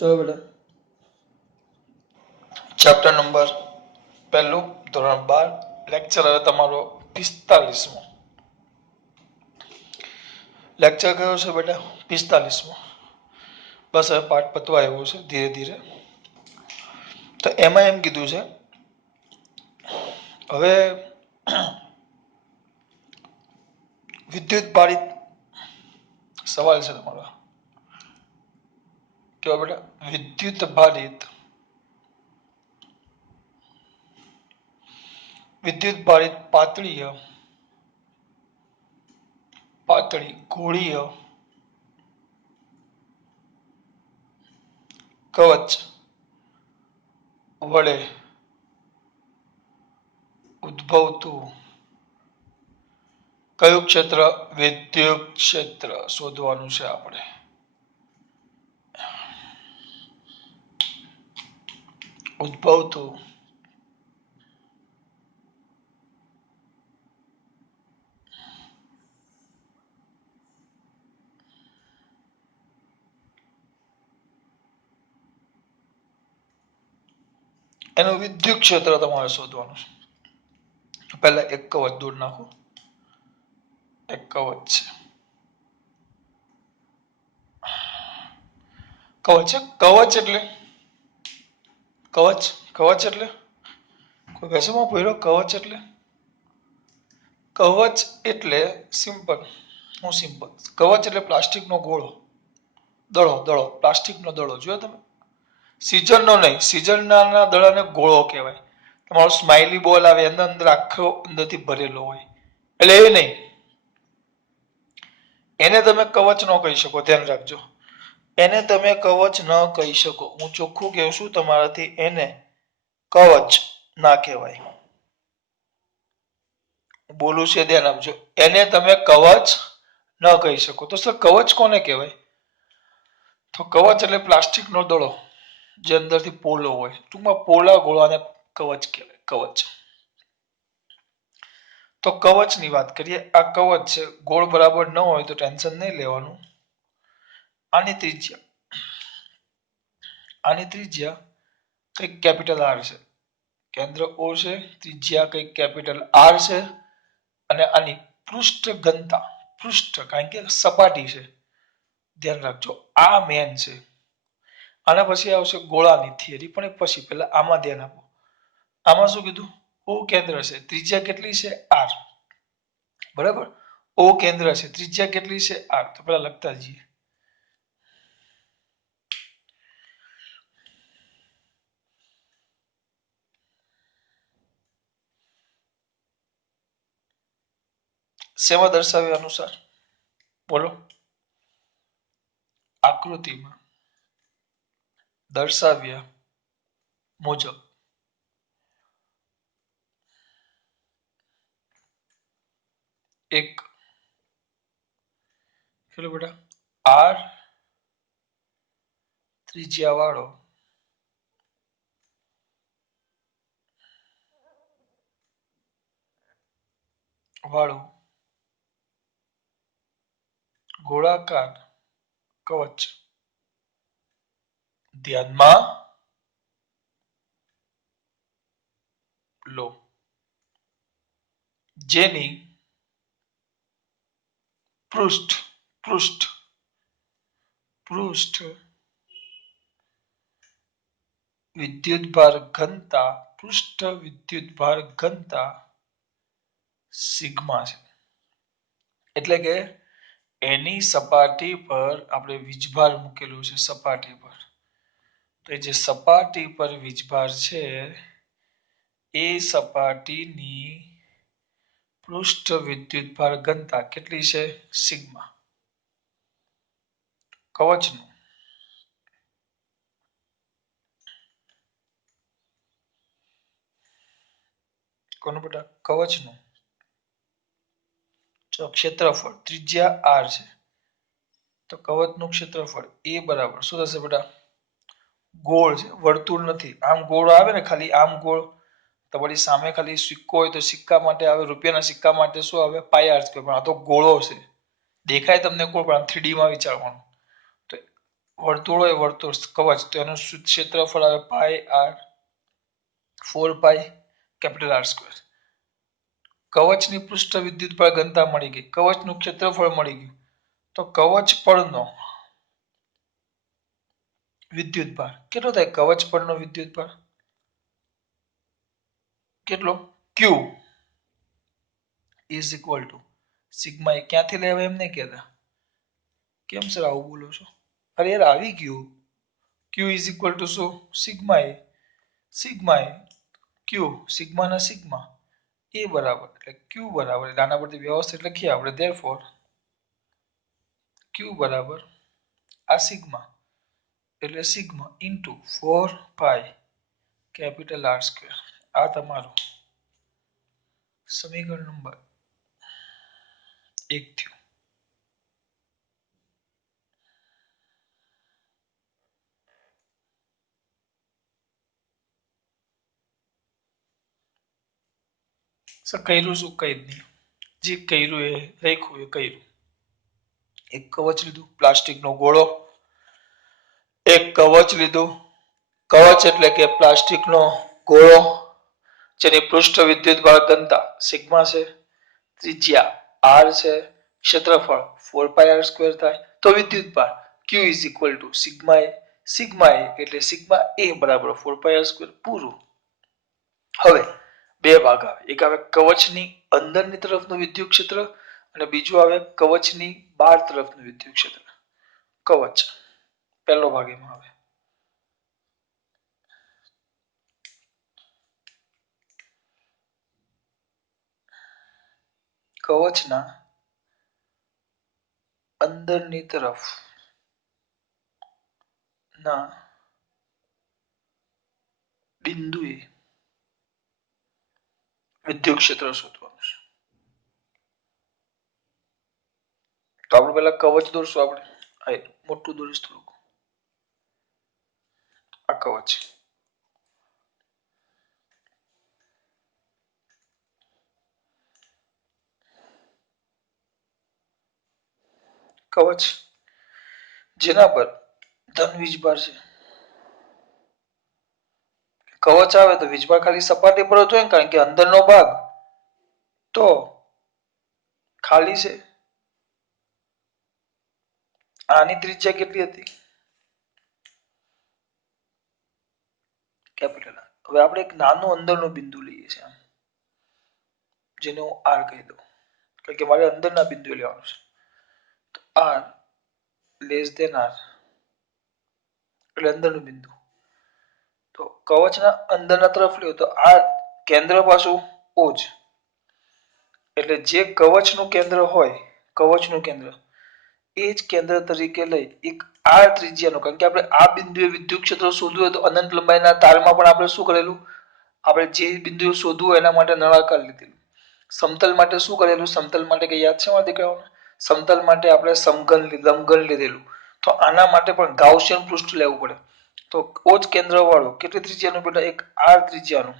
ચલો બેટા, chapter number પહેલું, ધોરણ 12, લેક્ચર હવે તમારો 45મો લેક્ચર કયો છે બેટા? 45મો. બસ હવે પાઠ પતવા આવ્યો છે ધીરે ધીરે. તો એમાં એમ કીધું છે હવે વિદ્યુત ભારિત સવાલ છે તમારો. કેવો બેટા? વિદ્યુત ભારિત પાતળી ગોળીય કવચ વડે ઉદ્ભવતું કયું ક્ષેત્ર? વિદ્યુત ક્ષેત્ર શોધવાનું છે આપણે. ઉદ્ભવતું એનું વિદ્યુત ક્ષેત્ર તમારે શોધવાનું છે. પહેલા એક કવચ દૂર નાખો. એક કવચ છે. કવચ એટલે કવચ એટલે કોઈ ભાષામાં પૂછ્યો કવચ એટલે સિમ્પલ. હું સિમ્પલ કવચ એટલે પ્લાસ્ટિકનો ગોળો, દડો પ્લાસ્ટિકનો દડો. જોયો તમે? સિઝનનો નહીં, સિઝનના દડાને ગોળો કહેવાય. તમારો સ્માઇલી બોલ આવે અંદર આખો અંદરથી ભરેલો હોય, એટલે એ નહીં. એને તમે કવચ ન કહી શકો, ધ્યાન રાખજો. એને તમે કવચ ન કહી શકો. હું ચોખ્ખું કહું છું તમારાથી, એને કવચ ના કહેવાય. બોલું છે ધ્યાન આપજો. એને તમે કવચ ન કહી શકો. તો સર કવચ કોને કહેવાય? તો કવચ એટલે પ્લાસ્ટિકનો દડો જે અંદરથી પોલો હોય. ટૂંકમાં પોલા ગોળાને કવચ કહેવાય. કવચ. તો કવચની વાત કરીએ. આ કવચ છે, ગોળ બરાબર ન હોય તો ટેન્શન નહીં લેવાનું. આની ત્રિજ્યા કંઈક કેપિટલ આર છે, કેન્દ્ર ઓ છે, ત્રિજ્યા કંઈક કેપિટલ આર છે, અને આની પૃષ્ઠ ઘનતા, કારણ કે સપાટી છે, ધ્યાન રાખજો, આ મેન છે. આના પછી આવશે ગોળાની થિયરી, પણ પછી પહેલા આમાં ધ્યાન આપો. આમાં શું કીધું? ઓ કેન્દ્ર છે, ત્રિજ્યા કેટલી છે? આર. બરાબર? ઓ કેન્દ્ર છે, ત્રિજ્યા કેટલી છે? આર. તો પેલા લખતા જઈએ. શેમાં દર્શાવ્યા અનુસાર? બોલો. આકૃતિમાં દર્શાવ્યા મુજબ એક કેટલું બેટા? આર ત્રિજ્યા વાળો ગોળાકાર કવચ ધ્યાનમાં લો, જેની પૃષ્ઠ વિદ્યુતભાર ઘનતા સિગ્મા છે. એટલે કે એની સપાટી પર આપણે વીજભાર મૂકેલું છે. સપાટી પર તો જે સપાટી પર વીજભાર છે એ સપાટીની પૃષ્ઠ વિદ્યુતભાર ઘનતા કેટલી છે? સિગ્મા. કવચનું કોનું બેટા? કવચનું ક્ષેત્રફળ, ત્રિજ્યા આર છે, તો કવચનું ક્ષેત્રફળ એ બરાબર શું થશે બેટા? ગોળ છે, વર્તુળ નથી. આમ ગોળ આવે ને, ખાલી આમ ગોળ. તમારી સામે ખાલી સિક્કો હોય તો સિક્કા માટે આવે, રૂપિયાના સિક્કા માટે શું આવે? Pi R square. પણ આ તો ગોળો છે, દેખાય તમને ગોળ, પણ 3D માં વિચારવાનું. તો વર્તુળ હોય વર્તુળ કવચ તો એનું ક્ષેત્રફળ આવે પાઈ R 4 pi capital R square. કવચની પૃષ્ઠ વિદ્યુતભાર ઘનતા મળી ગઈ, કવચનું ક્ષેત્રફળ મળી ગયું, તો કવચ પરનો વિદ્યુતભાર કેટલો થાય? કવચ પરનો વિદ્યુતભાર કેટલો? Q is equal to sigma A. ક્યાંથી લેવાય એમ નહીં કહેતા. કેમ સર આવું બોલો છો? અરે યાર આવી ગયું. Q ઇઝ ઇક્વલ ટુ શું? Sigma A. Sigma A Q sigma ના સિગ્મા એ બરાબર એટલે Q બરાબર એટલે આના પરથી વ્યવસ્થિત લખીએ આપણે therefore Q બરાબર આ સિગ્મા એટલે sigma into 4 pi capital R square. આ તમારું સમીકરણ નંબર 1 થયું. સર કર્યું શું? કઈ જ નહીં, જે કર્યું એ લખ્યું એ કર્યું. એક કવચ લીધું પ્લાસ્ટિકનો ગોળો, એક કવચ લીધું. કવચ એટલે કે પ્લાસ્ટિકનો ગોળો જેની પૃષ્ઠ વિદ્યુતભાર ઘનતા સિગ્મા છે, ત્રિજ્યા આર છે, ક્ષેત્રફળ 4 પાઈ આર સ્ક્વેર થાય, તો વિદ્યુતભાર Q is equal to sigma A. Sigma A એટલે સિગ્મા એ બરાબર 4 પાઈ આર સ્ક્વેર. પૂરું. હવે બે ભાગ આવે, એક આવે કવચની અંદરની તરફનું વિદ્યુત ક્ષેત્ર અને બીજું આવે કવચની બહાર તરફનું વિદ્યુત ક્ષેત્ર. કવચ પહેલો ભાગ એમાં આવે. કવચના અંદરની તરફ ના બિંદુએ વિદ્યુત ક્ષેત્ર શોધવાનું છે. તો આપણે પહેલા કવચ દોરશું. આપણે મોટું દોરીશ થોડુંક. આ કવચ કવચ જેના પર ધન વીજભાર છે. કવચ આવે તો વીજભાર ખાલી સપાટી પર જ હોય ને, કારણ કે અંદરનો ભાગ તો ખાલી છે. આની ત્રિજ્યા કેટલી હતી? Capital R. હવે આપણે એક નાનું અંદરનું બિંદુ લઈએ છીએ જેને હું આર કહી દઉં, કારણ કે મારે અંદરના બિંદુ લેવાનું છે. તો આર લેસ દેન આર એટલે અંદરનું બિંદુ. તો કવચના અંદરના તરફ લ્યો તો આ કેન્દ્ર પાછું O જ, એટલે જે કવચનું કેન્દ્ર હોય, કવચનું કેન્દ્ર એ જ કેન્દ્ર તરીકે લઈ એક આર ત્રિજ્યાનું, કારણ કે આપણે આ બિંદુએ વિદ્યુત ક્ષેત્ર શોધવું હોય તો અનંત લંબાઈના તારમાં પણ આપણે શું કરેલું? આપણે જે બિંદુએ શોધવું હોય એના માટે નળાકાર લીધેલું. સમતલ માટે શું કરેલું? સમતલ માટે કઈ યાદ છે મારા દીકરાઓને? સમતલ માટે આપણે સમઘન લંબઘન લીધેલું. તો આના માટે પણ ગાઉસિયન પૃષ્ઠ લેવું પડે. તો O જ કેન્દ્ર વાળું કેટલી ત્રિજ્યાનું બેટા? એક આર ત્રિજ્યાનું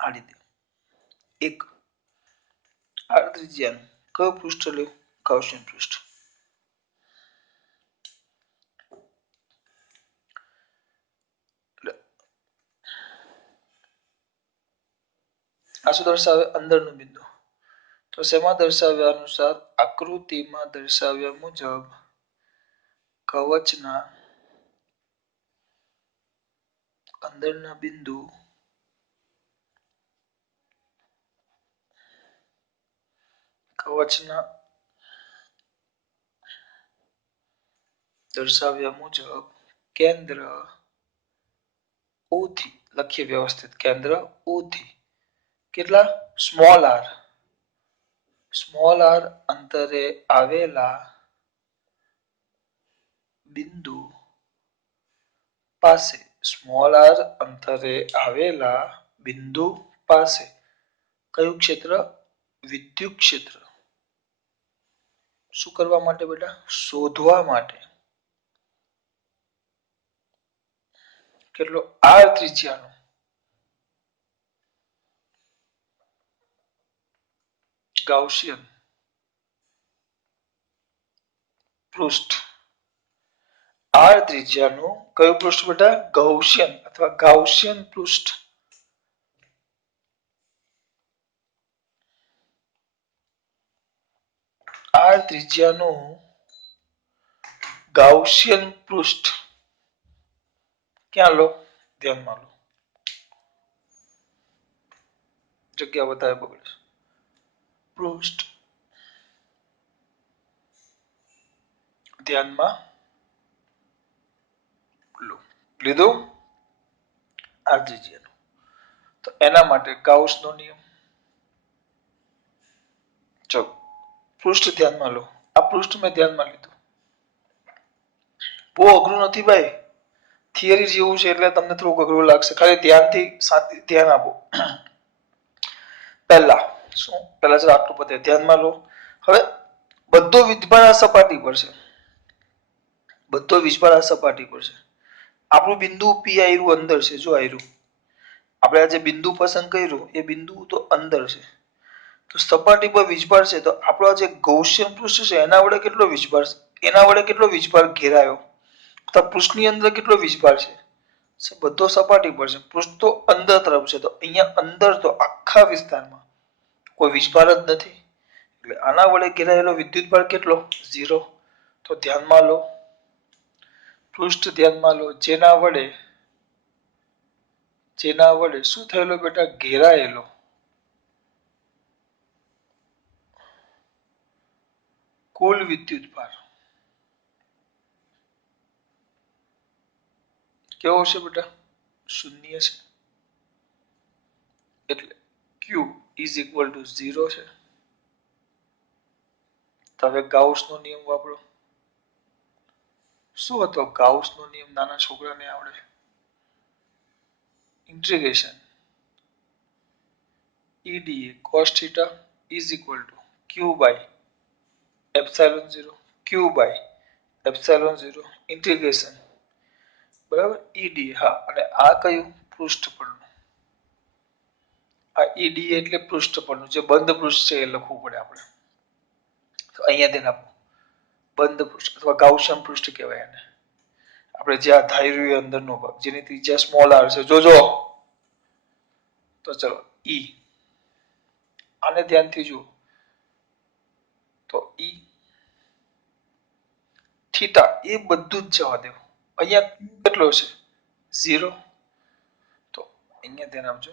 આ રીતે એક આર ત્રિજ્યાનું કયું પૃષ્ઠ લેવું? ગાઉસિયન પૃષ્ઠ. આ શું દર્શાવે? અંદરનું બિંદુ. તો શેમાં દર્શાવ્યા અનુસાર? આકૃતિમાં દર્શાવ્યા મુજબ કવચના અંદરના બિંદુ કવચના દર્શાવ્યા મુજબ કેન્દ્ર O થી લખીએ વ્યવસ્થિત. કેન્દ્ર O થી કેટલા? સ્મોલ આર અંતરે આવેલા બિંદુ પાસે, સ્મોલ આર અંતરે આવેલા બિંદુ પાસે કયું ક્ષેત્ર? વિદ્યુત ક્ષેત્ર. શું કરવા માટે બેટા? શોધવા માટે. કેટલો? આર ત્રિજ્યાનો ગાઉસિયન પૃષ્ઠ આર ત્રિજ્યાનું કયું પૃષ્ઠ બેટા ગૌસિયન અથવા ગાઉસિયન પૃષ્ઠ આર ત્રિજ્યાનું ગાઉસિયન પૃષ્ઠ ક્યાં લો ધ્યાનમાં લો જગ્યા વધારે બગડે પૃષ્ઠ ધ્યાનમાં લો લીધું આર ત્રિજ્યાનું તો એના માટે ગાઉસનો નિયમ ચલો પૃષ્ઠ ધ્યાનમાં લો આ પૃષ્ઠ મેં ધ્યાનમાં લીધું બહુ અઘરું નથી ભાઈ થિયરી જેવું છે એટલે તમને થોડુંક અઘરું લાગશે ખાલી ધ્યાનથી શાંતિ ધ્યાન આપો પહેલા શું પહેલા જરા આટલું બધે ધ્યાનમાં લો હવે બધો વીજભાર આ સપાટી પર છે બધો વીજભાર આ સપાટી પર છે આપણું બિંદુ પી આયરું અંદર છે જો આયરું આપણે આ જે બિંદુ પસંદ કર્યું એ બિંદુ તો અંદર છે તો સપાટી પર વીજભાર છે તો આપણો જે ગૌસિયન પૃષ્ઠ છે એના વડે કેટલો વીજભાર એના વડે કેટલો વીજભાર ઘેરાયો તો પૃષ્ઠની અંદર કેટલો વીજભાર છે બધો સપાટી પર છે પૃષ્ઠ તો અંદર તરફ છે તો અહીંયા અંદર તો આખા વિસ્તારમાં કોઈ વીજભાર જ નથી એટલે આના વડે ઘેરાયેલો વિદ્યુતભાર કેટલો 0 તો ધ્યાનમાં લો પૃષ્ઠ ધ્યાનમાં લો જેના વડે શું થયેલો બેટા ઘેરાયેલો કુલ વિદ્યુતભાર કેવો છે બેટા શૂન્ય છે એટલે Q is equal to 0 છે તો હવે ગાઉસનો નિયમ વાપરો શું હતો ગાઉસનો નિયમ નાના છોકરાને આવડે integration EDA cos theta is equal to Q by epsilon 0 Q by epsilon 0 integration બરાબર EDA હા અને આ કયું પૃષ્ઠ પરનું આ EDA એટલે પૃષ્ઠ પરનું જે બંધ પૃષ્ઠ છે એ લખવું પડે આપણે તો અહીંયા ધ્યાન આપો બંધ પૃષ્ઠ અથવા ગાઉસિયન પૃષ્ઠ કહેવાય એને આપણે જે આ ધાર્યું એ અંદરનો ભાગ જેની ત્રિજ્યા સ્મોલ r છે જોજો તો ચલો E આને ધ્યાનથી જુઓ તો E થીટા એ બધું જ જવા દેવું અહીંયા કેટલો છે 0 તો અહીંયા ધ્યાન આપજો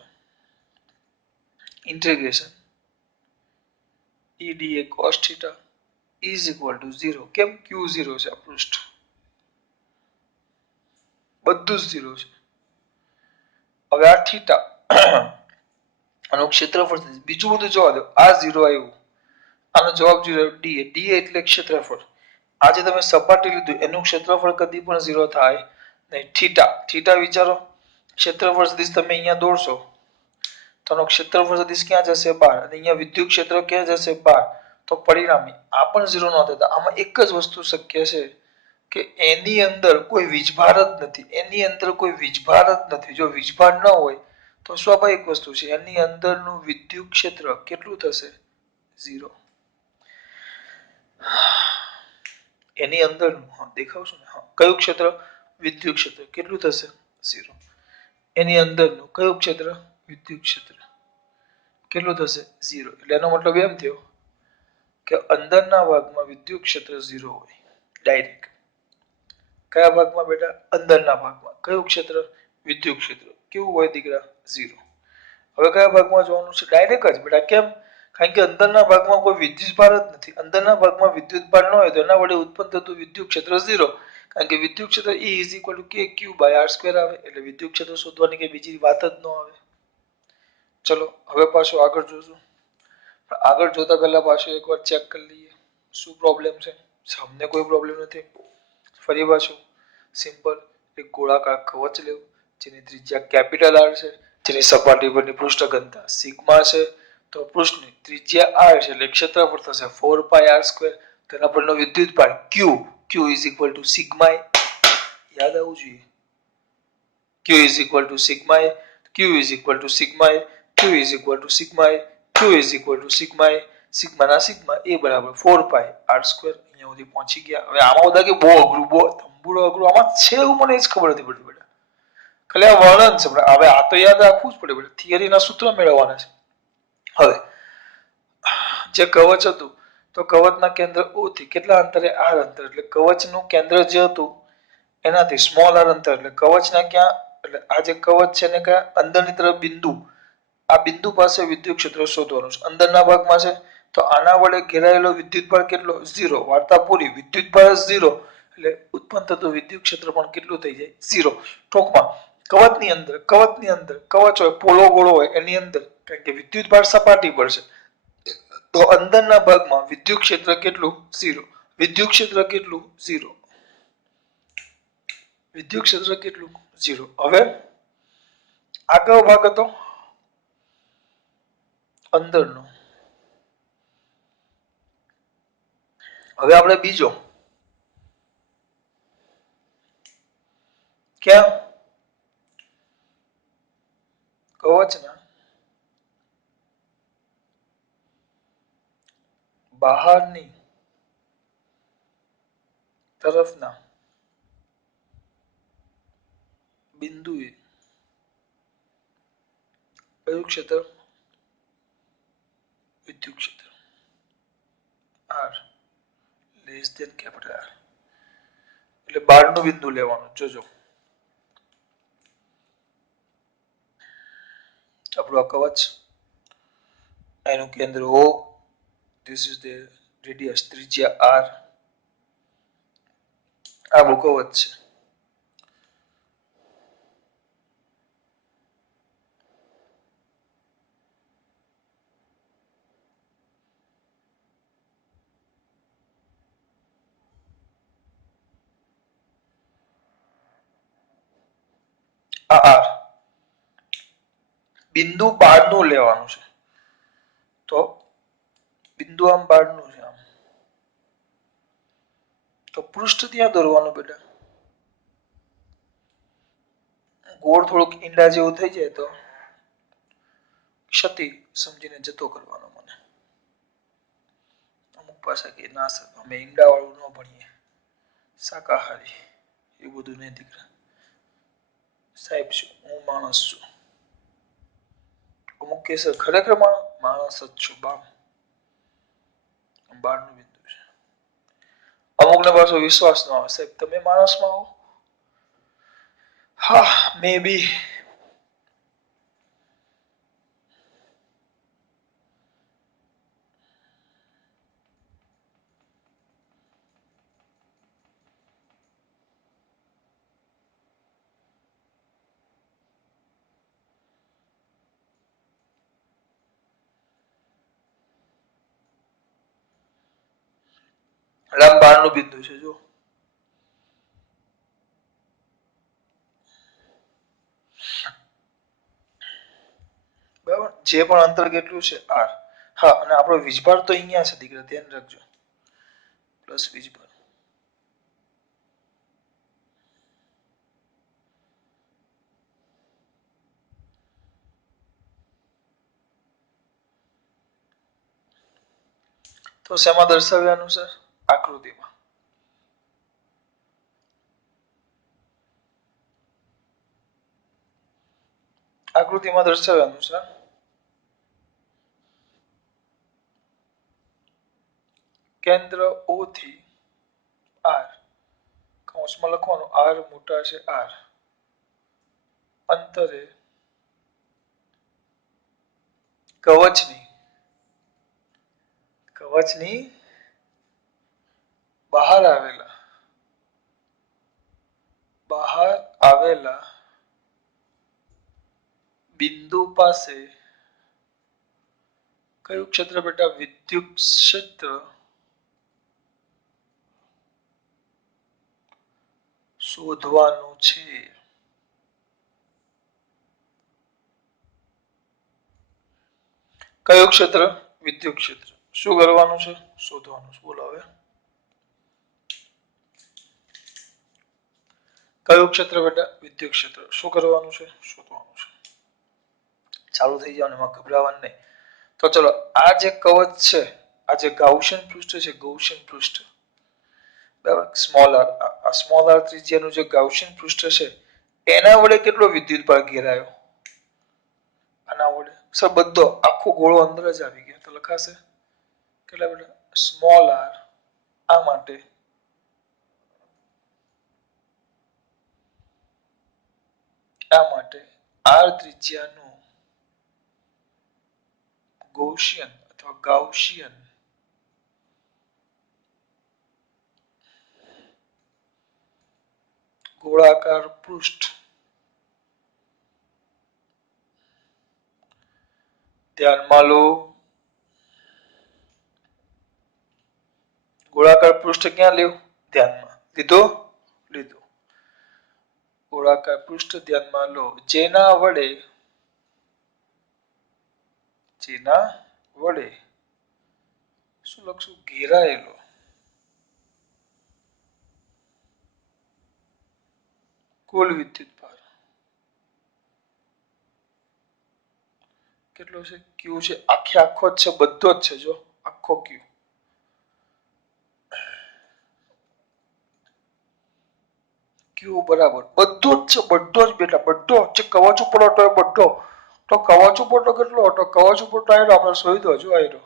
integration EDA cos theta is equal to 0 કેમ Q0 છે આ પૃષ્ઠ બધું જ 0 છે હવે આ થીટા આનું ક્ષેત્રફળ બીજું બધું જવા દો આ 0 આવ્યું આનો જવાબ 0 DA DA એટલે ક્ષેત્રફળ આજે તમે સપાટી લીધું એનું ક્ષેત્રફળ કદી પણ 0 થાય નહીં થીટા થીટા વિચારો ક્ષેત્રફળ સદિશ તમે અહીંયા દોરશો તો આનો ક્ષેત્રફળ સદિશ ક્યાં જશે 12 અને અહીંયા વિદ્યુત ક્ષેત્ર ક્યાં જશે 12 તો પરિણામી આ પણ 0 ન થતા આમાં એક જ વસ્તુ શક્ય છે કે એની અંદર કોઈ વીજભાર જ નથી એની અંદર કોઈ વીજભાર જ નથી જો વીજભાર ન હોય તો સ્વાભાવિક વસ્તુ છે એની અંદરનું વિદ્યુત ક્ષેત્ર કેટલું થશે 0 એની અંદરનું દેખાવશું ને કયું ક્ષેત્ર વિદ્યુત ક્ષેત્ર કેટલું થશે 0 એની અંદરનું કયું ક્ષેત્ર વિદ્યુત ક્ષેત્ર કેટલું થશે 0 એટલે એનો મતલબ એમ થયો કે અંદરના ભાગમાં વિદ્યુત ક્ષેત્ર 0 હોય ડાયરેક્ટ કયા ભાગમાં બેટા અંદરના ભાગમાં કયું ક્ષેત્ર વિદ્યુત ક્ષેત્ર કેવું હોય દીકરા 0 હવે કયા ભાગમાં જોવાનું છે ડાયરેક્ટ જ બેટા કેમ કારણ કે અંદરના ભાગમાં કોઈ વિદ્યુતભાર જ નથી અંદરના ભાગમાં વિદ્યુતભાર ન હોય તો એના વડે ઉત્પન્ન થતું વિદ્યુત ક્ષેત્ર 0 કારણ કે વિદ્યુત ક્ષેત્ર E is equal to kq by r² આવે એટલે વિદ્યુત ક્ષેત્ર શોધવાની કે બીજી વાત જ ન આવે ચલો હવે પાછું આગળ જોશું આગળ જોતા પહેલા પાછું એકવાર ચેક કરી લઈએ શું પ્રોબ્લેમ છે સામને કોઈ પ્રોબ્લેમ નથી ફરી પાછું સિમ્પલ એક ગોળાકાર કવચ લેવું જેની ત્રિજ્યા કેપિટલ R છે જેની સપાટી પરની પૃષ્ઠ ઘનતા સિગ્મા છે તો પૃષ્ઠની ત્રિજ્યા r છે એટલે ક્ષેત્રફળ થશે 4 pi r² તેના પરનો વિદ્યુતભાર q q is equal to sigma યાદ આવવું જોઈએ q is equal to sigma q is equal to sigma q is equal to sigma q is equal to sigma sigma ના સિગ્મા a બરાબર 4 pi r² અહીંયા અહીંયા સુધી પહોંચી ગયા. હવે આમાં બધા કે બહુ અઘરું, બહુ તંબુરો અઘરું, આમાં છે એવું મને જ ખબર નથી પડતી બેટા. ખાલી આ વર્ણન છે બેટા. હવે આ તો યાદ રાખવું જ પડે બેટા, થિયરીના સૂત્રો મેળવવાના છે. હવે જે કવચ હતું તો કવચના કેન્દ્ર O થી કેટલા અંતરે r અંતર, એટલે કવચનું કેન્દ્ર જે હતું એનાથી સ્મોલ r અંતર, એટલે કવચના ક્યાં, એટલે આ જે કવચ છે ને ક્યાં અંદરની તરફ બિંદુ, આ બિંદુ પાસે વિદ્યુત ક્ષેત્ર શોધવાનું છે. અંદરના ભાગમાં છે તો આના વડે ઘેરાયેલો વિદ્યુતભાર કેટલો, 0. વાર્તા પૂરી. વિદ્યુતભાર 0 એટલે ઉત્પન્ન થતું વિદ્યુત ક્ષેત્ર પણ કેટલું થઈ જાય, 0. ટૂંકમાં કવચની અંદર કવચ હોય, પોલો ગોળો હોય એની અંદર, કારણ કે વિદ્યુતભાર સપાટી પર છે તો અંદરના ભાગમાં વિદ્યુત ક્ષેત્ર કેટલું, 0. વિદ્યુત ક્ષેત્ર કેટલું, 0. વિદ્યુત ક્ષેત્ર કેટલું, 0. હવે આ કયો ભાગ હતો, અંદરનો. હવે આપણે બીજો, ક્યાં, કવચના બહારની તરફના બિંદુએ કયું ક્ષેત્ર, વિદ્યુત ક્ષેત્ર R less than capital R, એટલે બહારનું બિંદુ લેવાનું. જોજો આપણું આ કવચ, એનું કેન્દ્ર O, this is the radius, ત્રિજ્યા R, આ બહુ કવચ છે. આ R બિંદુ બહારનું લેવાનું છે, તો બિંદુ આમ બહારનું છે, આમ તો પૃષ્ઠ ત્યાં દોરવાનું બેટા. ગોળ થોડુંક ઈંડા જેવું થઈ જાય તો ક્ષતિ સમજીને જતો કરવાનો. મને અમુક પાસે કે ના સર અમે ઈંડા વાળું ન ભણીએ, શાકાહારી, એ બધું નહીં દીકરા. સાહેબ છું, હું માણસ છું. અમુક કેસ ખરેખર માણસ જ છું બાપ, બહારનું બિંદુ છે. અમુકને પાછો વિશ્વાસ ન આવે, સાહેબ તમે માણસમાં આવો, હા મે બી. રામ બહારનું બિંદુ છે જો, બરાબર. જે પણ અંતર કેટલું છે R. હા, અને આપણો વીજભાર તો અહીંયા છે દીકરા, ધ્યાન રાખજો, પ્લસ વીજભાર. તો શેમાં દર્શાવ્યાનું છે, આકૃતિમાં. આકૃતિમાં દર્શાવ્યાનું છે કેન્દ્ર O થી R, કૌંસમાં લખવાનું R મોટા છે R, અંતરે કવચની બહાર આવેલા બિંદુ પાસે કયું ક્ષેત્ર બેટા, વિદ્યુત ક્ષેત્ર શોધવાનું છે. કયું ક્ષેત્ર, વિદ્યુત ક્ષેત્ર. શું કરવાનું છે, શોધવાનું છે. બોલો હવે કયું ક્ષેત્ર બેટા, વિદ્યુત ક્ષેત્ર. શું કરવાનું છે, શોધવાનું છે. ચાલુ થઈ જવાનું, એમાં ગભરાવાનું નહીં. તો ચલો, આ જે કવચ છે, આ જે ગાઉસિયન પૃષ્ઠ છે, ગૌસિયન પૃષ્ઠ, બરાબર. સ્મોલ આર ત્રિજ્યાનું જે ગાઉસિયન પૃષ્ઠ છે એના વડે કેટલો વિદ્યુતભાર ઘેરાયો? આના વડે સર બધો આખો ગોળો અંદર જ આવી ગયો. તો લખાશે કેટલા બેટા? સ્મોલ આર આ માટે આર ત્રિજ્યાનું ગૌસિયન અથવા ગાઉસિયન ગોળાકાર પૃષ્ઠ ધ્યાનમાં લો. ગોળાકાર પૃષ્ઠ ક્યાં લેવું? ધ્યાનમાં લીધું. ગોળાકાર પૃષ્ઠ ધ્યાનમાં લો જેના વડે શું લખશું? ઘેરાયેલો કુલ વિદ્યુતભાર કેટલો છે? ક્યુ છે. આખો જ છે, બધો જ છે. જો આખો ક્યુ બરાબર બધો જ છે. બધો જ બેટા બધો જે કવચ ઉપર હતો એ બધો. તો કવચ ઉપર તો કેટલો હતો? કવચ ઉપર તો આવેલો આપણે શોધ્યો. જો આવેલો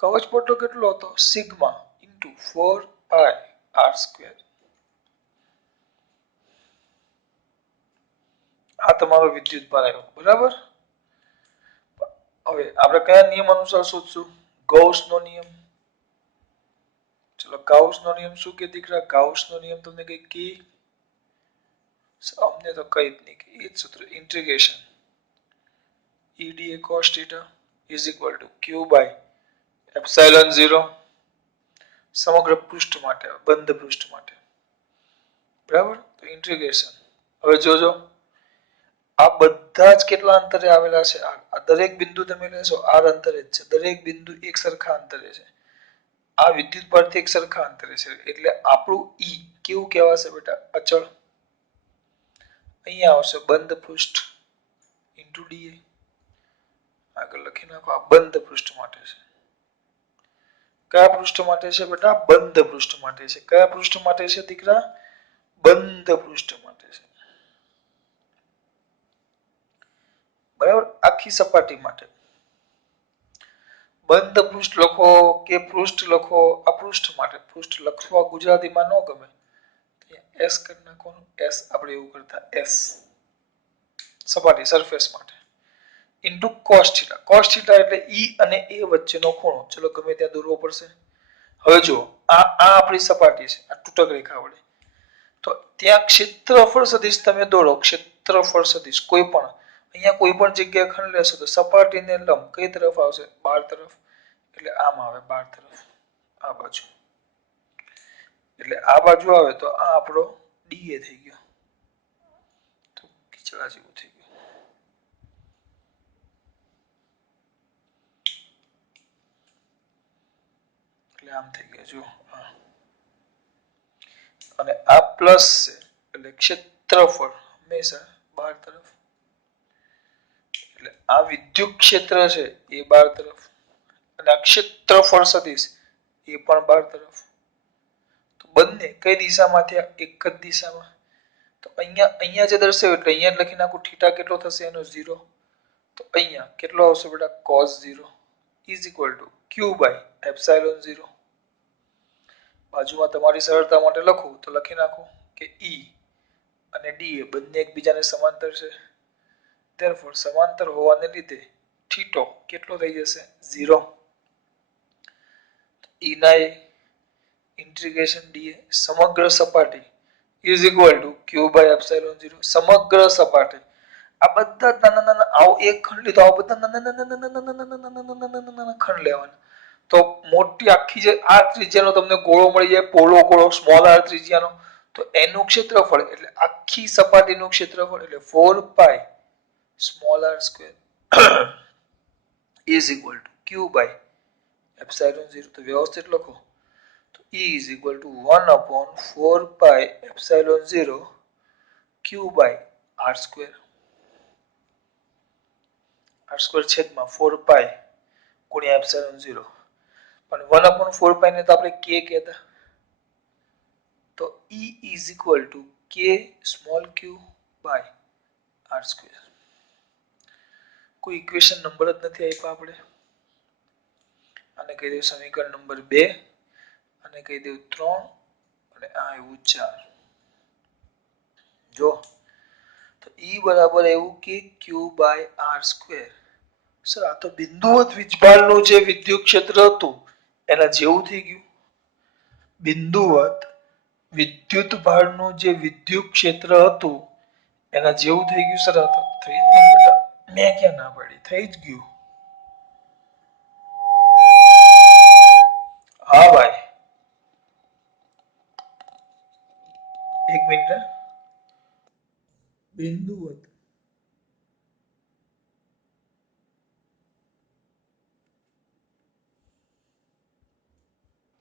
કવચ પર તો કેટલો હતો? સિગ્મા ઇન્ટુ 4 પાઈ આર સ્ક્વેર. આ તમારો વિદ્યુતભાર આવ્યો. બરાબર. હવે આપણે કયા નિયમ અનુસાર શોધશું? ગૌસનો નિયમ. ચલો ગાઉસનો નિયમ શું કે દીકરા? ગાઉસનો નિયમ તમને કઈ કી? અમને તો કઈ જ નહીં. એ જ સૂત્ર integration EDA cos theta is equal to Q by epsilon 0 સમગ્ર પૃષ્ઠ માટે, બંધ પૃષ્ઠ માટે. બરાબર. તો ઇન્ટિગ્રેશન. હવે જોજો આ બધા જ કેટલા અંતરે આવેલા છે? આ દરેક બિંદુ તમે લેશો આર અંતરે જ છે. દરેક બિંદુ એક સરખા અંતરે છે. આ વિદ્યુતભારથી એક સરખા અંતરે છે. એટલે આપણું ઈ કેવું કહેવાશે બેટા? અચળ. અહીંયા આવશે બંધ પૃષ્ઠ ઇન્ટુ ડીએ. આગળ લખી નાખો. આ બંધ પૃષ્ઠ માટે છે. કયા પૃષ્ઠ માટે છે બેટા? બંધ પૃષ્ઠ માટે છે. કયા પૃષ્ઠ માટે છે દીકરા? બંધ પૃષ્ઠ માટે છે. બરાબર. આખી સપાટી માટે બંધ પૃષ્ઠ લખો કે પૃષ્ઠ લખો? આ પૃષ્ઠ માટે. પૃષ્ઠ લખવા ગુજરાતીમાં ન ગમે એસ કરી નાખવાનું. એસ આપણે એવું કરતા એસ સપાટી સરફેસ માટે into cos theta. Cos theta એટલે ઈ અને એ વચ્ચેનો ખૂણો. ચલો ગમે ત્યાં દોરવો પડશે. હવે જો આ આપણી સપાટી છે. આ તૂટક રેખા વડે તો ત્યાં ક્ષેત્રફળ સદિશ તમે દોરો. ક્ષેત્રફળ સદિશ કોઈ પણ અહીંયા કોઈ પણ જગ્યાએ ખંડ લેશો તો સપાટીને લંબ કઈ તરફ આવશે? 12 તરફ. એટલે આમ આવે 12 તરફ આ બાજુ. એટલે આ બાજુ આવે તો આ આપણો ડીએ થઈ ગયો. તો ખીચડા જેવું થઈ ગયું. એટલે આમ થઈ ગયું. જો અને આ પ્લસ છે એટલે ક્ષેત્રફળ હંમેશા 12 તરફ. એટલે આ વિદ્યુત ક્ષેત્ર છે એ 12 તરફ અને આ ક્ષેત્રફળ સદિશ એ પણ 12 તરફ. તો બંને કઈ દિશામાં થયા? એક જ દિશામાં. તો અહીંયા જે દર્શાવ્યું એટલે અહીંયા જ લખી નાખું. થીટા કેટલો થશે એનો 0. તો અહીંયા કેટલો આવશે બેટા? cos 0 is equal to q by epsilon 0. બાજુમાં તમારી સરળતા માટે લખું તો લખી નાખો કે E અને D એ બંને એકબીજાને સમાંતર છે. therefore સમાંતર હોવાને લીધે થીટો કેટલો થઈ જશે? 0. E ના એ ઇન્ટિગ્રેશન dA સમગ્ર સપાટી is equal to q by epsilon 0. સમગ્ર સપાટી આ બધા નાના નાના આવો એક ખંડ લીધો. આ બધા નાના ખંડ લેવાના. તો મોટી આખી જે આ ત્રિજ્યાનો તમને ગોળો મળી જાય, પોલો ગોળો સ્મોલ આર ત્રિજ્યાનો, તો એનું ક્ષેત્રફળ એટલે આખી સપાટીનું ક્ષેત્રફળ એટલે 4 pi small r square is equal to q by epsilon 0. તો વ્યવસ્થિત લખો તો E is equal to 1 upon 4 pi epsilon 0 q by r square. r square છેદમાં 4 pi ગુણ્યા epsilon 0. પણ 1 upon 4 pi ને તો આપણે k કહેતા. તો E is equal to k small q by r square. કોઈ ઇક્વેશન નંબર જ નથી આપ્યા આપણે. આને કહી દઉં સમીકરણ નંબર 2, અને કહી દઉં 3, અને આ આવ્યું 4. જો તો E બરાબર એવું કે ક્યુ બાય આર સ્ક્વેર. સર આ તો બિંદુવત વીજભારનું જે વિદ્યુત ક્ષેત્ર હતું એના જેવું થઈ ગયું. બિંદુવત વિદ્યુત ભારનું જે વિદ્યુત ક્ષેત્ર હતું એના જેવું થઈ ગયું. સર આ તો થઈ જ ગયું બેટા, મેં ક્યાં ના પાડી, થઈ જ ગયું. હા ભાઈ, એક મિનિટ. બિંદુવત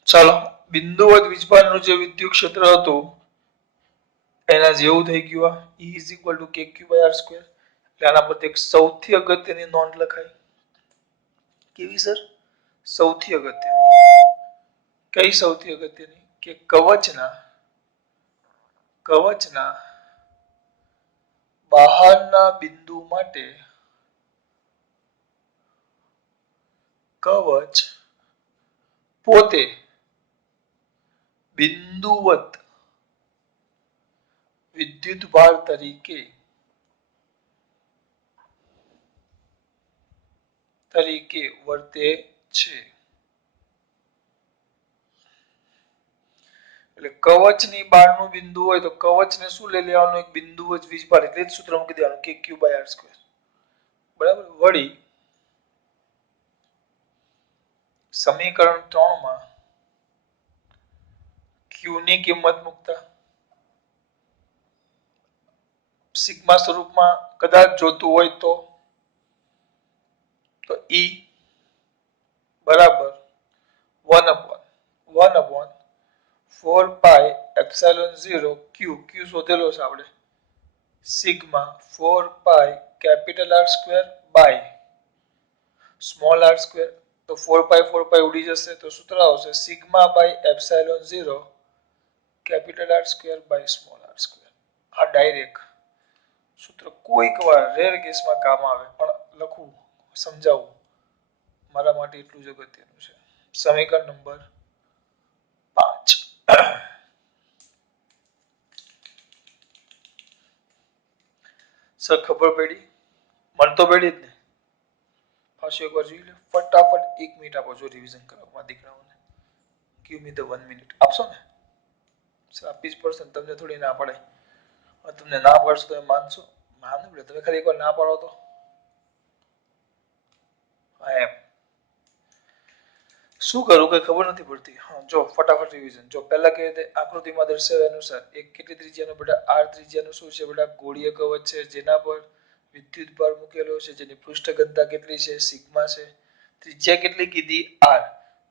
ચાલો, બિંદુવત વીજભારનું જે વિદ્યુત ક્ષેત્ર હતું એના જેવું થઈ ગયું. આ E ઇઝ ઇક્વલ ટુ કે ક્યુ બાય આર સ્ક્વેર. એટલે આના પરથી એક સૌથી અગત્યની નોંધ લખાય. કેવી સર? સૌથી અગત્યની. કઈ સૌથી અગત્યની? કે કવચના બહારના બિંદુ માટે કવચ પોતે બિંદુવત વિદ્યુતભાર તરીકે વર્તે છે. એટલે કવચની બહારનું બિંદુ હોય તો કવચને શું લઈ લેવાનું? એક બિંદુવત વીજભાર, એટલે જ સૂત્ર મૂકી દેવાનું કે ક્યુ બાય આર સ્ક્વેર. બરાબર. વળી સમીકરણ 3 માં ક્યુ ની કિંમત મૂકતા સિગ્મા સ્વરૂપમાં કદાચ જોતું હોય તો E બરાબર 1/4 પાઈ એપ્સિલોન 0 ક્યુ શોધેલો છે આપણે, sigma 4 pi capital R square by small r square. તો 4 પાઈ ઉડી જશે તો સૂત્ર આવશે sigma by epsilon 0 capital R square by small r square. આ ડાયરેક્ટ સૂત્ર કોઈક વાર રેર કેસમાં કામ આવે, પણ લખવું સમજાવવું મારા માટે એટલું જ અગત્યનું છે. સમીકરણ નંબર 5. સર ખબર પડી? મન તો પડી જ ને. પાછું એકવાર જોઈ લો ફટાફટ. 1 મિનિટ આપો જો રિવિઝન કરવા દીકરાઓને. ગીવ મી ધ 1 મિનિટ આપશો ને? સર આપી જ પડશે ને, તમને થોડી ના પડે. તમને ના પડશે તો એ માનશો? માનું પડે. તમે ખાલી એકવાર ના પાડો તો એમ શું કરું કઈ ખબર નથી પડતી. હા જો ફટાફટ રિવિઝન. જો પહેલા કે રીતે આકૃતિમાં દર્શાવ્યા અનુસાર એક કેટલી ત્રિજ્યાનો બેટા આર ત્રિજ્યાનું શું છે બેટા ગોળીય કવચ છે, જેના પર વિદ્યુત ભાર મૂકેલો છે, જેની પૃષ્ઠ ઘનતા કેટલી છે? સિગ્મા છે. ત્રિજ્યા કેટલી કીધી? આર.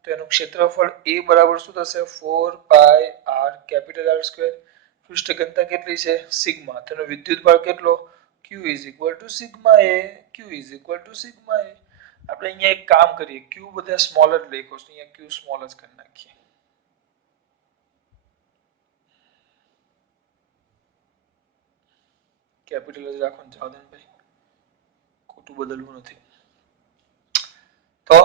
તો એનું ક્ષેત્રફળ A બરાબર શું થશે? 4 પાઈ આર કેપિટલ આર સ્ક્વેર. પૃષ્ઠ ઘનતા કેટલી છે? સિગ્મા. તેનો વિદ્યુત ભાર કેટલો? Q is equal to sigma A. Q is equal to sigma A. આપણે અહીંયા એક કામ કરીએ, Q બધા સ્મોલ જ લખ્યો છે, અહીંયા Q સ્મોલ જ કરી નાખીએ. કેપિટલ જ રાખવાનું જાવ દે ભાઈ, ખોટું બદલવું નથી. તો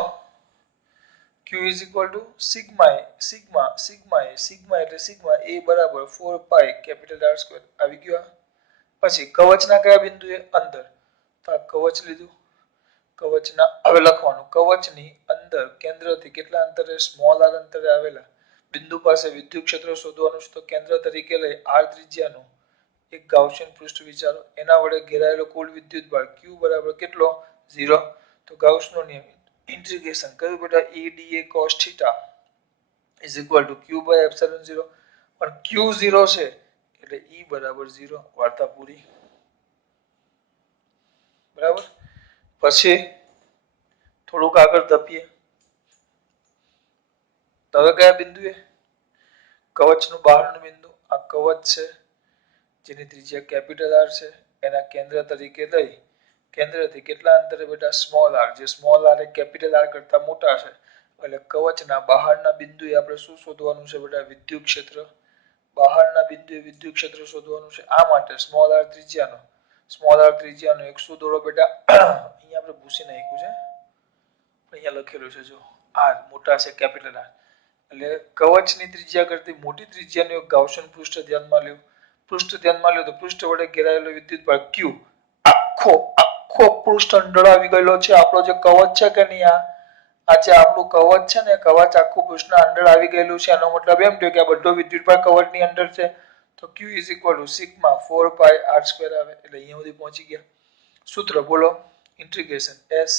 Q is equal to sigma A, sigma એટલે sigma A બરાબર 4 પાઈ કેપિટલ R સ્ક્વેર આવી ગયો. પછી કવચના કયા બિંદુએ? અંદર. તો આ કવચ લીધું. કવચના હવે લખવાનું કવચની અંદર કેન્દ્રથી કેટલા અંતરે? સ્મોલ r અંતરે આવેલા બિંદુ પાસે વિદ્યુત ક્ષેત્ર શોધવાનું છે. તો કેન્દ્ર તરીકે લઈ r ત્રિજ્યાનું એક ગાઉસિયન પૃષ્ઠ વિચારો. એના વડે ઘેરાયેલો કુલ વિદ્યુત ભાર Q બરાબર કેટલો? 0. તો ગાઉસનો નિયમ ઇન્ટિગ્રેશન કયું બેટા? EdA cos θ is equal to Q by epsilon 0. પણ Q 0 છે એટલે E બરાબર 0. વાર્તા પૂરી. બરાબર. પછી થોડુંક આગળ ધપીએ. તો હવે કયા બિંદુએ? કવચનું બહારનું બિંદુ. આ કવચ છે જેની ત્રિજ્યા કેપિટલ R છે, એના કેન્દ્ર તરીકે લઈ કેન્દ્રથી કેટલા અંતરે બેટા? Small r. જે સ્મોલ r એ કેપિટલ R કરતા મોટા છે, એટલે કવચના બહારના બિંદુએ આપણે શું શોધવાનું છે બેટા? વિદ્યુત ક્ષેત્ર. બહારના બિંદુએ વિદ્યુત ક્ષેત્ર શોધવાનું છે. આ માટે સ્મોલ r ત્રિજ્યાનો એક શું દોરો બેટા અહીંયા આપણે ભૂસી નાખ્યું છે, અહીંયા લખેલું છે જો r મોટા છે કેપિટલ R, એટલે કવચની ત્રિજ્યા કરતી મોટી ત્રિજ્યાનું એક ગાઉસિયન પૃષ્ઠ ધ્યાનમાં લ્યો. પૃષ્ઠ ધ્યાનમાં લ્યો તો પૃષ્ઠ વડે ઘેરાયેલો વિદ્યુતભાર q આખો પૃષ્ઠ અંદર આવી ગયેલો છે. આપણો જે કવચ છે કે નહીં, આ જે આપણું કવચ છે ને, કવચ આખું પૃષ્ઠ અંદર આવી ગયેલું છે. એનો મતલબ એમ થયો કે આ બધો વિદ્યુતભાર કવચની અંદર છે. તો q સિગ્મા 4 પાઈ r² આવે. એટલે અહીંયા સુધી પહોંચી ગયા. સૂત્ર બોલો, ઇન્ટિગ્રેશન s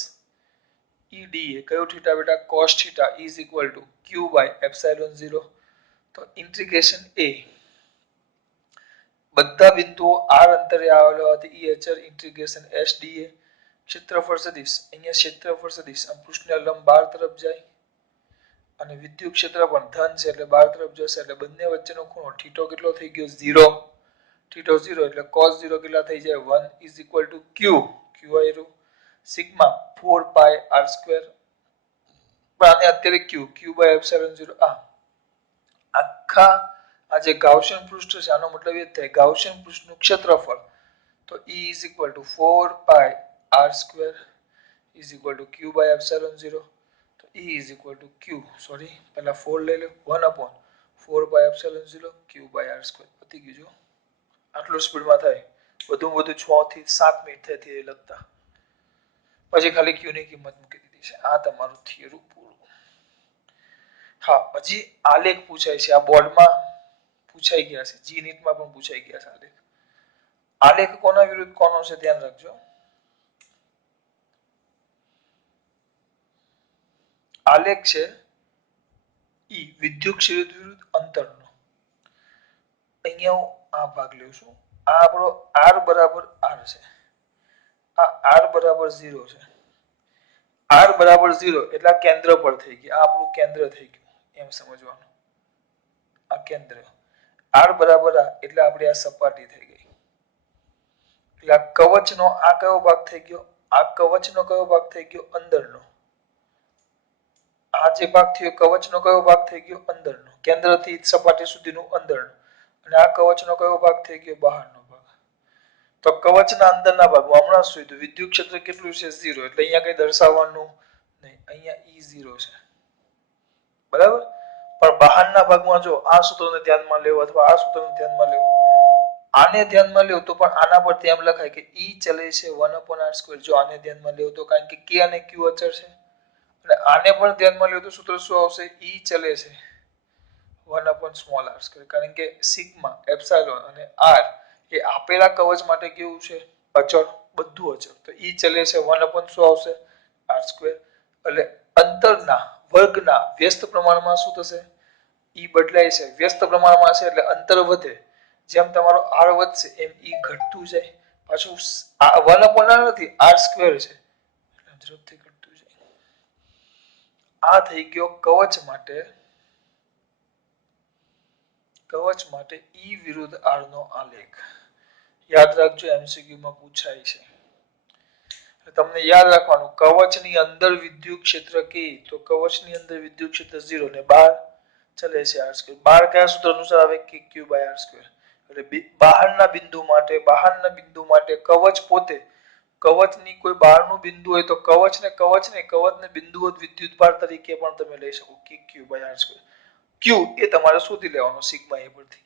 e dA કયો થીટા બેટા, cos theta is equal to q by epsilon 0. તો ઇન્ટિગ્રેશન a બધા બિંદુઓ r અંતરે આવેલા હોવાથી e અચળ ઇન્ટિગ્રેશન s dA. ક્ષેત્રફળ સદિશ, અહીંયા ક્ષેત્રફળ સદિશ આમ પૃષ્ઠને લંબ 12 તરફ જાય અને વિદ્યુત ક્ષેત્ર પણ ધન છે એટલે 12 તરફ જશે. એટલે બંને વચ્ચેનો ખૂણો થીટો કેટલો થઈ ગયો 0. થીટો 0 એટલે cos 0 કેટલા થઈ જાય 1 ઇઝ ઇક્વલ ટુ q આયરું સિગ્મા 4 પાઈ r². પણ આને અત્યારે q બાય એપ્સિલોન 0. આખા આ જે ગાઉસિયન પૃષ્ઠ છે આનો મતલબ એ થાય ગાઉસિયન પૃષ્ઠનું ક્ષેત્રફળ. તો E is equal to 4 pi r² is equal to q by epsilon 0. તો E is equal to q, sorry પહેલા 4 લઈ લો, 1/4 pi epsilon 0 q by r². પતી ગયું જો. આટલું સ્પીડમાં થાય, વધુમાં વધુ 6 થી 7 મિનિટ થાય એ લખતા. પછી ખાલી q ની કિંમત મૂકી દીધી છે. આ તમારું થિયરી પૂરું. હા, હજી આલેખ પૂછાય છે, આ બોર્ડમાં પૂછાઈ ગયા છે, જી નીટમાં પણ પૂછાઈ ગયા છે આલેખ. આલેખ કોના વિરુદ્ધ કોનો છે ધ્યાન રાખજો. આલેખ છે ઈ વિદ્યુત ક્ષેત્ર વિરુદ્ધ અંતરનો. અહીંયા હું આ ભાગ લઉં છું. આ આપણો r બરાબર r છે, આ r બરાબર 0 છે. r બરાબર 0 એટલે આ કેન્દ્ર પર થઈ ગયું, આ આપણું કેન્દ્ર થઈ ગયું એમ સમજવાનું. આ કેન્દ્ર r બરાબર આ એટલે આપણે આ સપાટી થઈ ગઈ. એટલે આ કવચનો આ કયો ભાગ થઈ ગયો, આ કવચનો કયો ભાગ થઈ ગયો અંદરનો. આ જે ભાગ થયો કવચનો કયો ભાગ થઈ ગયો અંદરનો, કેન્દ્રથી સપાટી સુધીનું અંદરનો. અને આ કવચનો કયો ભાગ થઈ ગયો બહારનો ભાગ. તો કવચના અંદરના ભાગમાં હમણાં શું થયું, વિદ્યુત ક્ષેત્ર કેટલું છે 0, એટલે અહીંયા કઈ દર્શાવવાનું નહીં, અહીંયા E0 છે બરાબર. પણ બહારના ભાગમાં જો આ સૂત્રને ધ્યાનમાં લેવો અથવા આ સૂત્રને ધ્યાનમાં લેવો, આને ધ્યાનમાં લેવો તો પણ આના પરથી એમ લખાય કે E ચલે છે 1/r². જો આને ધ્યાનમાં લેવો તો કારણ કે k અને q અચળ છે. અને આને પણ ધ્યાનમાં લેવો તો સૂત્ર શું આવશે, E ચલે છે 1/r². કારણ કે સિગ્મા એપ્સિલોન અને r એ આપેલા કવચ માટે કેવું છે અચળ, બધું અચળ. તો E ચલે છે 1/ શું આવશે r². એટલે અંતરના વર્ગના વ્યસ્ત પ્રમાણમાં શું થશે, E બદલાય છે, વ્યસ્ત પ્રમાણમાં છે એટલે અંતર વધે. જેમ તમારો r વધશે એમ E ઘટતું જાય. પાછું 1/r નથી r² છે એટલે ઝડપથી ઘટતું જાય. આ થઈ ગયો કવચ માટે E વિરુદ્ધ r નો આલેખ. યાદ રાખજો, MCQ માં પૂછાય છે. તમને યાદ રાખવાનું કવચની અંદર વિદ્યુત ક્ષેત્ર કે, તો કવચની અંદર વિદ્યુત ક્ષેત્ર 0 ને બહાર ચલે છે r². બહાર કયા સૂત્ર અનુસાર આવે કે q બાય r². એટલે બહારના બિંદુ માટે કવચ પોતે, કવચની કોઈ બહારનું બિંદુ હોય તો કવચને બિંદુવત વિદ્યુતભાર તરીકે પણ તમે લઈ શકો કે q બાય r². q એ તમારે શોધી લેવાનો સિગ્મા એ પરથી.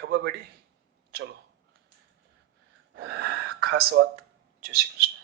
ખબર પડી? ચલો, ખાસ વાત. જય શ્રી કૃષ્ણ.